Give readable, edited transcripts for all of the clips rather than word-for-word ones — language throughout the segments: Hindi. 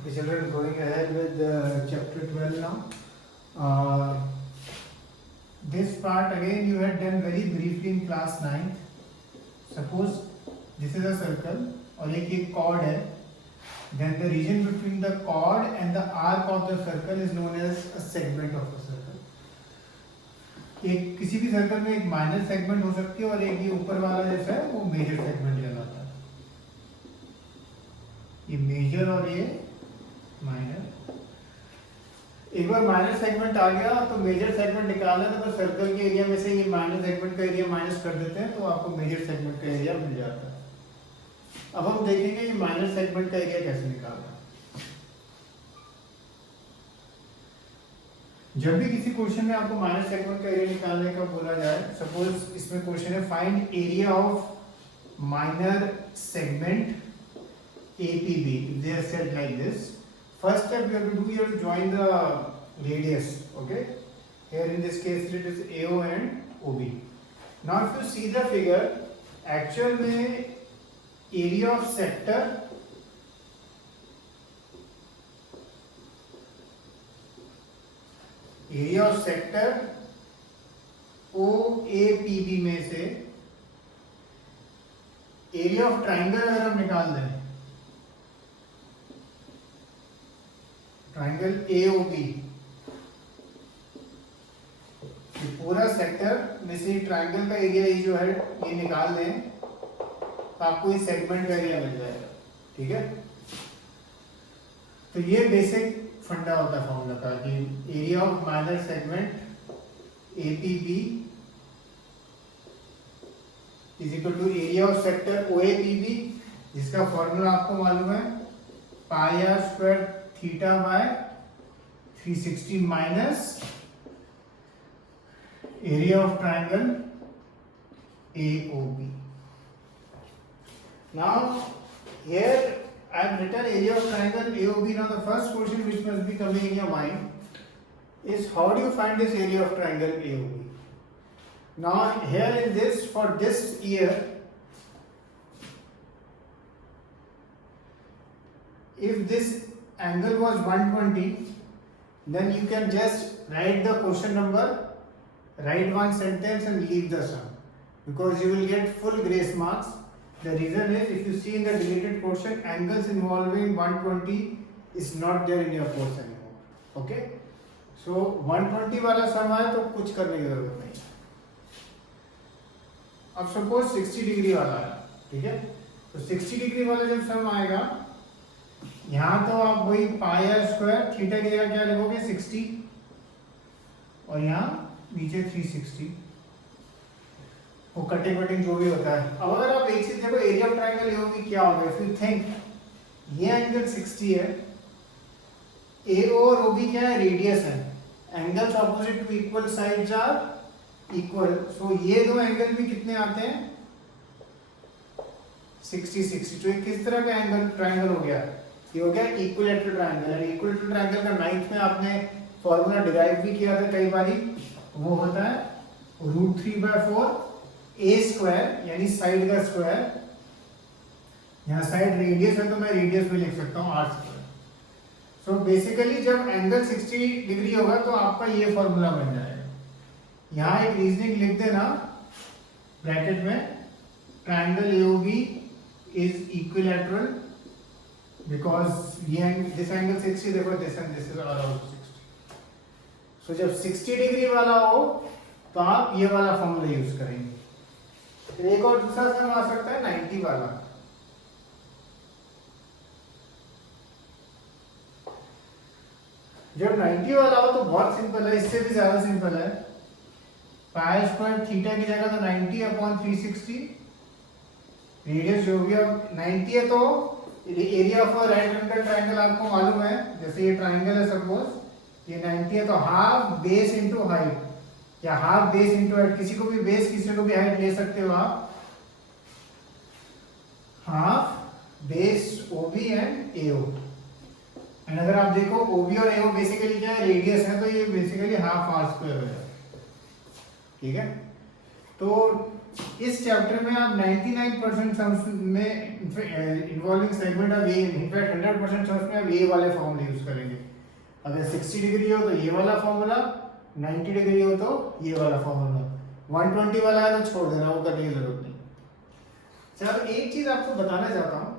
Okay, children, going ahead with chapter 12 now. Uh, this part again you had done very briefly in class 9. Suppose this is a circle और एक chord है. Then the region between the chord and the arc of the circle is known as a segment of a circle. एक किसी भी सर्कल में एक माइनर सेगमेंट हो सकती है और एक ये ऊपर वाला जैसा है वो मेजर सेगमेंट कहलाता है. ये मेजर और ये माइनर. एक बार माइनर सेगमेंट आ गया तो मेजर सेगमेंट निकालना है तो सर्कल के एरिया में से ये माइनर सेगमेंट का एरिया माइनस कर देते हैं तो आपको मेजर सेगमेंट का एरिया मिल जाता है. अब हम देखेंगे ये माइनर सेगमेंट का एरिया कैसे निकालना है. जब भी किसी क्वेश्चन में आपको माइनर सेगमेंट का एरिया निकालने का बोला जाए, सपोज इसमें क्वेश्चन है find area of minor segment APB. If they are said like this, first step you have to do, you have to join the radius. Okay, here in this case it is AO and OB. Now if you see the figure, actual में area of sector OAPB में से एरिया ऑफ ट्राइंगल अगर हम निकाल दें, ट्राइंगल AOB, पूरा सेक्टर में से ट्राइंगल का एरिया ये जो है ये निकाल दें तो आपको ये सेगमेंट का एरिया मिल जाएगा. ठीक है, तो ये बेसिक फंडा होता है फॉर्मूला का कि area of minor segment APB is equal to area of sector OAPB, जिसका फॉर्मूला आपको मालूम है pi r square theta by 360 minus area of triangle AOB. Now here I have written area of triangle AOB. Now the first question which must be coming in your mind is how do you find this area of triangle AOB? Now here in this, for this year, if this angle was 120, then you can just write the question number, write one sentence and leave the sum, because you will get full grace marks. The reason is if you see in the deleted portion, angles involving 120 is not there in your course anymore. Okay, so 120 वाला सम है तो कुछ करने की जरूरत नहीं. अब सपोज 60 डिग्री वाला है. ठीक है, तो 60 डिग्री वाला जब सम आएगा यहाँ तो आप वही पाई आर स्क्वायर थीटा की जगह क्या लिखोगे 60 और यहाँ नीचे 360 वो कटिंग वटिंग जो भी होता है. अब अगर आप एक चीज देखो एरिया ऑफ ट्राइंगल AOB क्या होगा. इफ यू थिंक ये एंगल 60 है, AO और OB क्या है रेडियस है, angles opposite to equal sides are equal, so ये दो एंगल भी कितने आते हैं 60 60. तो ये किस तरह का एंगल ट्राइंगल हो गया, ये हो गया इक्विलैटरल ट्राइंगल. और इक्विलैटरल ट्राइंगल का 9th में आपने फॉर्मूला डिराइव भी किया था कई बारी, वो होता है √3/4 A स्क्वायर यानी साइड का स्क्वायर. यहाँ साइड रेडियस है तो मैं रेडियस भी लिख सकता हूँ R स्क्वायर. सो बेसिकली जब एंगल 60 डिग्री होगा तो आपका ये फॉर्मूला बन जाएगा. यहाँ एक रीजनिंग लिख देना ब्रैकेट में, triangle AOB is equilateral because ये दिस एंगल 60, देखो this and this is also 60. सो जब 60 डिग्री वाला हो तो आप ये वाला फॉर्मूला यूज करेंगे. एक और दूसरा सम आ सकता है 90 वाला. जब 90 वाला हो तो बहुत सिंपल है, इससे भी ज्यादा सिंपल है. पाई स्क्वायर थीटा की जगह तो 90/360, रेडियस जो भी अब 90 है तो area of right angle triangle आपको मालूम है. जैसे ये ट्राइंगल है सपोज ये 90 है तो हाफ बेस इनटू हाइट या हाफ बेस इनटू हाइट, किसी को भी बेस किसी को भी हाइट ले सकते हो आप. Half base OB and AO. And अगर आप देखो OB और AO बेसिकली क्या है रेडियस है, तो ये बेसिकली हाफ R स्क्वायर हो जाएगा. ठीक है, तो इस चैप्टर में आप 99% सम्स में involving segment of A, in fact 100% sums में आप ये वाले फॉर्मूले यूज करेंगे। अगर 60 डिग्री हो तो ये वाला फॉर्मूला, 90 डिग्री हो तो ये वाला फॉर्मूला, 120 वाला है तो छोड़ देना, वो करने की जरूरत नहीं। चलो एक चीज आपको बताना चाहता हूँ,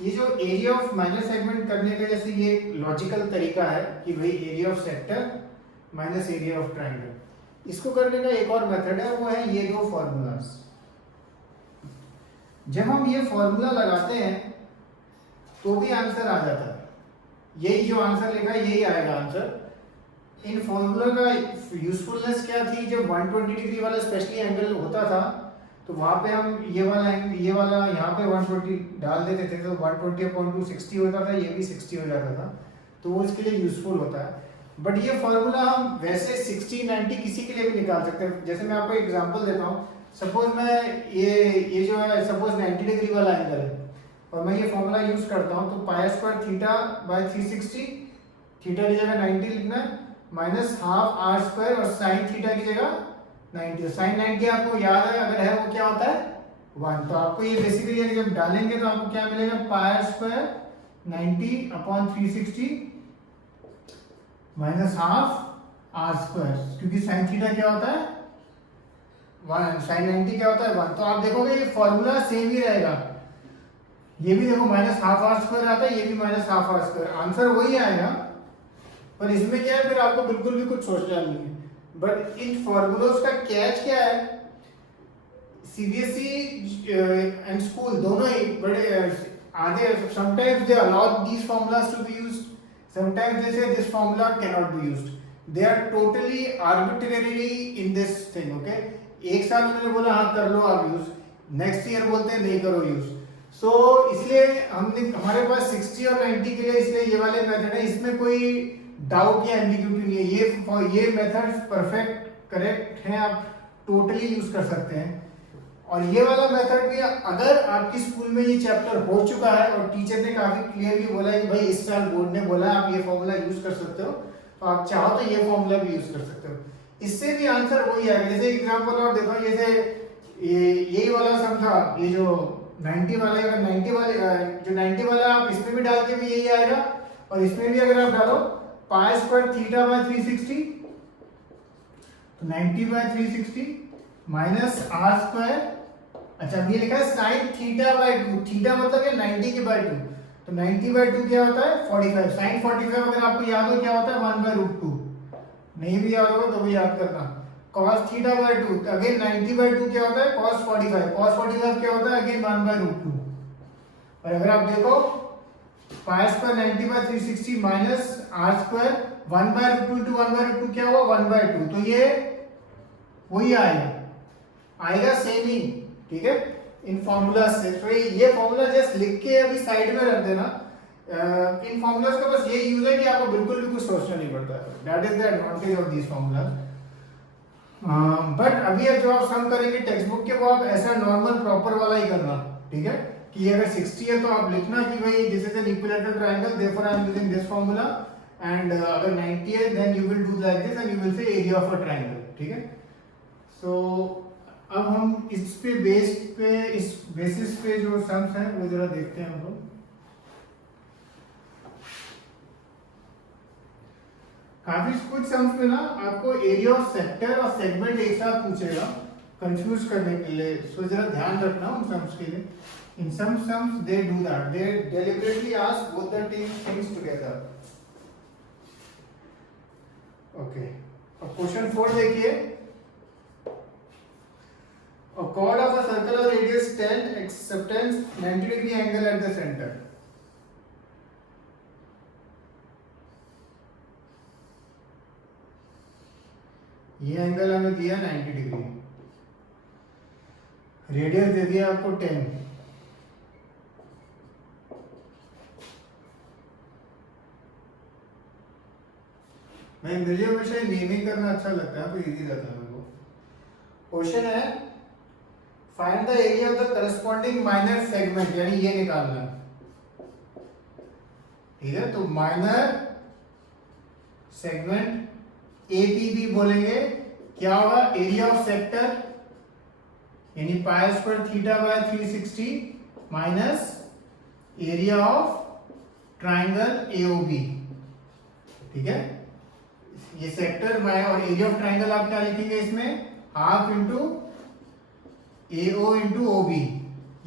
ये जो एरिया ऑफ माइनर सेगमेंट करने का जैसे ये लॉजिकल तरीका है कि भाई area of sector minus area of triangle, इसको करने का एक और मेथड है, वो है ये दो फॉर्मूलाज। जब हम ये फॉर्मूला लगाते हैं तो भी आंसर आ जाता है, यही जो आंसर लिखा है यही आएगा आंसर। इन फॉर्मूला का यूजफुलनेस क्या थी, जब 120 डिग्री वाला स्पेशली एंगल होता था तो वहां पे हम ये वाला यहाँ पे 120 डाल देते थे तो 120/2 60 होता था, ये भी 60 हो जाता था, तो वो इसके लिए यूजफुल होता है। बट ये फॉर्मूला हम वैसे 60 90 किसी के लिए भी निकाल सकते हैं। जैसे मैं आपको एग्जांपल देता हूँ, सपोज मैं ये जो है सपोज 90 डिग्री वाला एंगल है और मैं ये फॉर्मूला यूज करता हूँ, तो pi square theta by 360, theta की जगह 90 लिखना है, माइनस हाफ आर स्क्वायर और साइन थीटा की जगह 90। साइन 90 आपको याद है, अगर है वो क्या होता है 1, तो आपको ये बेसिकली जब डालेंगे तो आपको क्या मिलेगा, pi square 90/360 minus half r square, क्योंकि साइन थीटा क्या होता है 1, साइन 90 क्या होता है 1। तो आप देखोगे ये फॉर्मूला सेम ही रहेगा, ये भी देखो माइनस हाफ आर स्क्वायर आता है, ये भी minus half r square, answer वही आएगा। पर इसमें क्या है, फिर आपको बिल्कुल भी कुछ सोचना नहीं है। बट इन फॉर्मूलोज का कैच क्या है, सीबीएसई एंड स्कूल दोनों ही बड़े आधे, sometimes they allow these formulas to be used, sometimes they say this formula cannot be used, they are totally arbitrarily in this thing, okay। एक साल उन्होंने बोला हाँ कर लो आप यूज, नेक्स्ट ईयर बोलते हैं नहीं करो यूज। सो इसलिए हमने हमारे पास 60 और 90 के लिए इसलिए ये वाले मेथड है, इसमें कोई डाउट या एम्बिग्यूटी नहीं है, ये मेथड परफेक्ट करेक्ट है, आप टोटली यूज कर सकते हैं। और ये वाला मेथड भी अगर आपकी स्कूल में ये चैप्टर हो चुका है और टीचर ने काफी क्लियरली बोला है कि भाई इस साल बोर्ड ने बोला है आप ये फॉर्मूला यूज कर सकते हो, तो आप चाहो तो ये फॉर्मूला भी यूज कर सकते हो, इससे भी आंसर वही आएगा। जैसे एग्जांपल और देखो, जैसे यही वाला सम था, ये जो 90 वाला, अगर 90 वाले जो 90 वाला आप इसमें भी डाल के भी यही आएगा, और इसमें भी अगर आप डालो पाई स्क्वायर थीटा बाय 360, तो 90/360 माइनस आर स्क्वायर, अच्छा ये लिखा है साइन थीटा बाय 2, थीटा मतलब है 90 के बाय 2, तो 90/2 क्या होता है 45, साइन 45 अगर आपको याद हो क्या होता है 1/√2, नहीं भी याद होगा तो भी याद करना। cos थीटा बाय 2 अगेन 90/2 क्या होता है cos 45 क्या होता है अगेन 1/√2। और अगर आप देखो pi square 90/360 minus r square 1/√2 × 1/√2 क्या हुआ 1/2, तो ये वही आएगा सेम ही, ठीक है। इन फॉर्मूला से तो ये फॉर्मूला जस्ट लिख के अभी साइड में रख देना। इन फॉर्मूलाज का बस ये यूज है कि आपको बिल्कुल भी कुछ सोचना नहीं पड़ता है, that is the advantage of these formulas. But अभी अब जो आप सम करेंगे टेक्स्ट बुक के, वो आप ऐसा नॉर्मल प्रॉपर वाला ही करना, ठीक है, कि अगर 60 है तो आप लिखना कि भाई this is an equilateral triangle therefore I am using this formula, and अगर 90 है then you will do like this and you will say area of a triangle, ठीक है। सो अब हम इस बेसिस पे जो सम्स हैं वो जरा देखते हैं हम लोग। काफी कुछ सम्स में ना आपको एरिया ऑफ सेक्टर और सेगमेंट एक साथ पूछेगा कंफ्यूज करने के लिए, सो जरा ध्यान रखना उन सम्स के लिए। In some sums they do that, they deliberately ask both the things together. Okay, अब क्वेश्चन 4 देखिए। A chord of a circle of radius 10 subtends 90 degree angle at the center. ये एंगल हमें दिया 90 डिग्री, रेडियस दे दिया आपको 10। मुझे हमेशा नेमिंग करना अच्छा लगता है, तो इजी रहता है मेरे को। क्वेश्चन है find the area of the corresponding minor segment, यानी ये निकालना है, ठीक है। तो माइनर सेगमेंट एपीबी बोलेंगे, क्या होगा एरिया ऑफ सेक्टर यानी pi square theta by 360 minus area of triangle AOB। ठीक है, ये सेक्टर बाय और एरिया ऑफ ट्राइंगल आप क्या लिखेंगे इसमें, half into AO into OB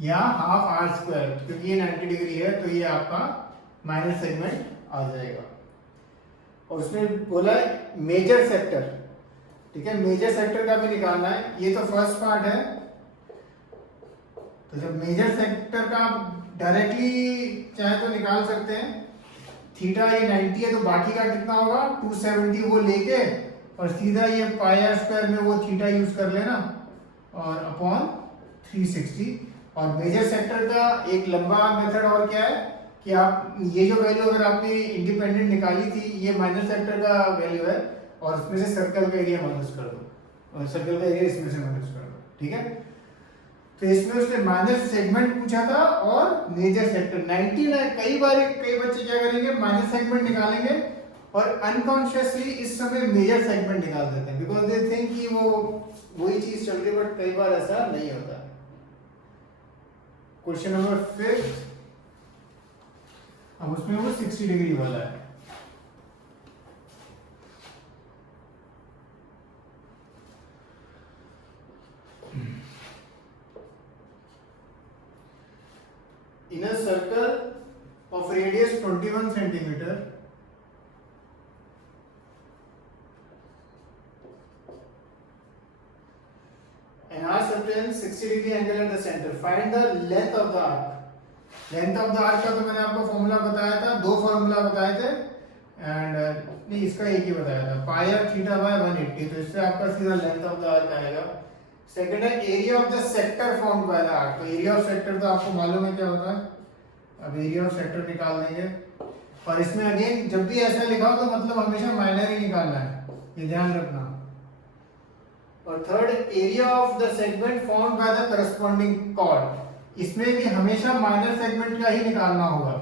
या हाफ आर स्क्वायर, क्योंकि ये 90 डिग्री है तो ये आपका माइनस सेगमेंट आ जाएगा। और उसमें बोला है मेजर सेक्टर। ठीक है, मेजर सेक्टर का भी निकालना है, ये तो फर्स्ट पार्ट है। तो जब मेजर सेक्टर का आप डायरेक्टली चाहे तो निकाल सकते हैं, थीटा ये 90 है तो बाकी का कितना होगा 270 वो लेके और सीधा ये पाई आर स्क्वायर में वो थीटा यूज कर लेना और अपॉन 360। और मेजर सेक्टर का एक लंबा मेथड और क्या है कि आप ये जो वैल्यू अगर आपने इंडिपेंडेंट निकाली थी, ये माइनर सेक्टर का वैल्यू है और उसमें से सर्कल का एरिया माइनस कर दो और सर्कल का एरिया इसमें से माइनस कर दो। ठीक है, तो इसमें उसने माइनस सेगमेंट पूछा था और मेजर सेक्टर। 99 कई बच्चे क्या करेंगे, माइनस सेगमेंट निकालेंगे और अनकॉन्शियसली इस समय मेजर सेगमेंट निकाल देते हैं बिकॉज दे थिंक कि वो वही चीज चल रही है, बट कई बार ऐसा नहीं होता। क्वेश्चन नंबर 5, अब उसमें वो 60 डिग्री वाला है। In a circle of radius 21 centimeter, an arc subtends 60 degree angle at the center. Find the length of the arc. Length of the arc का तो मैंने आपको फॉर्मूला बताया था, दो फॉर्मूला बताए थे एंड नहीं इसका एक ही बताया था, पाई आर थीटा बाय 180। तो इससे आपका सीधा लेंथ ऑफ द आर्क आएगा। सेकंड है area of the sector formed by the arc. तो एरिया ऑफ सेक्टर तो आपको मालूम है क्या होता है, अब एरिया ऑफ सेक्टर निकाल देंगे। और इसमें अगेन जब भी ऐसा लिखा हो तो मतलब हमेशा माइनर ही निकालना है, ये ध्यान रखना। और third area of the segment formed by the corresponding chord. इसमें भी हमेशा माइनर सेगमेंट का ही निकालना होगा,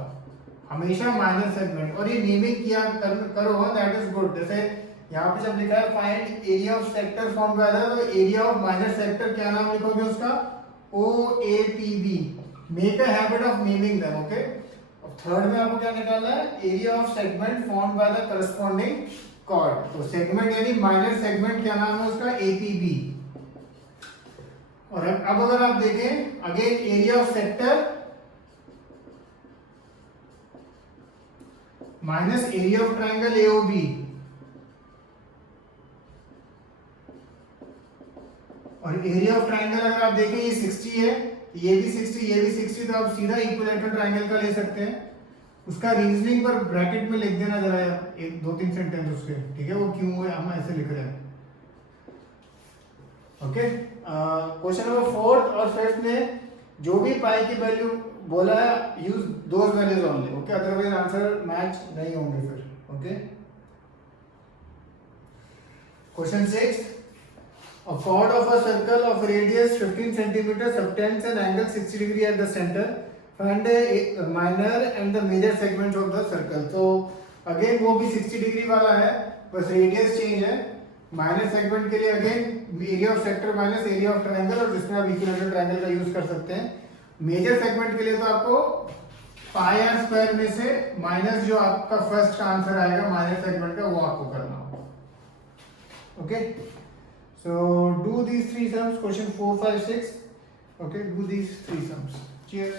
हमेशा माइनर सेगमेंट। और ये नेमिंग किया करो दैट इज गुड। जैसे यहाँ पे जब लिखा है find area of sector formed by the, तो एरिया ऑफ माइनर सेक्टर क्या नाम लिखोगे उसका, OAPB। Make a habit of naming them. Okay, और थर्ड में आपको क्या निकालना है, area of segment formed by the corresponding chord. तो सेगमेंट यानी माइनर सेगमेंट क्या नाम है उसका, APB। और अब अगर आप देखें again area of sector minus area of triangle AOB, और एरिया ऑफ ट्राइंगल अगर आप देखें ये 60 है, ये भी 60, ये भी 60, तो आप सीधा इक्विलैटरल ट्राइंगल का ले सकते हैं। उसका रीजनिंग पर ब्रैकेट में लिख देना जरा एक 2-3 सेंटेंस उसके, ठीक है, वो क्यों है हम ऐसे लिख रहे हैं। ओके, क्वेश्चन नंबर 4 और 5 में जो भी पाई की वैल्यू बोला है use those values only. Okay, otherwise answer match नहीं होंगे फिर। Okay, question 6, a chord of a circle of radius 15 cm subtends an angle 60 degree at the center. Find the minor and the major segments of the circle. So again वो भी 60 डिग्री वाला है, बस रेडियस चेंज है। माइनर सेगमेंट के लिए again area of sector minus area of triangle, और जिसमें आप इक्विलैटरल ट्रायंगल का यूज कर सकते हैं। मेजर सेगमेंट के लिए तो आपको पाई आर स्क्वायर में से माइनस जो आपका फर्स्ट का आंसर आएगा माइनर सेगमेंट का, वो आपको करना होगा। Okay, so do these three sums, question 4, 5, 6. Okay, do these three sums. Cheers.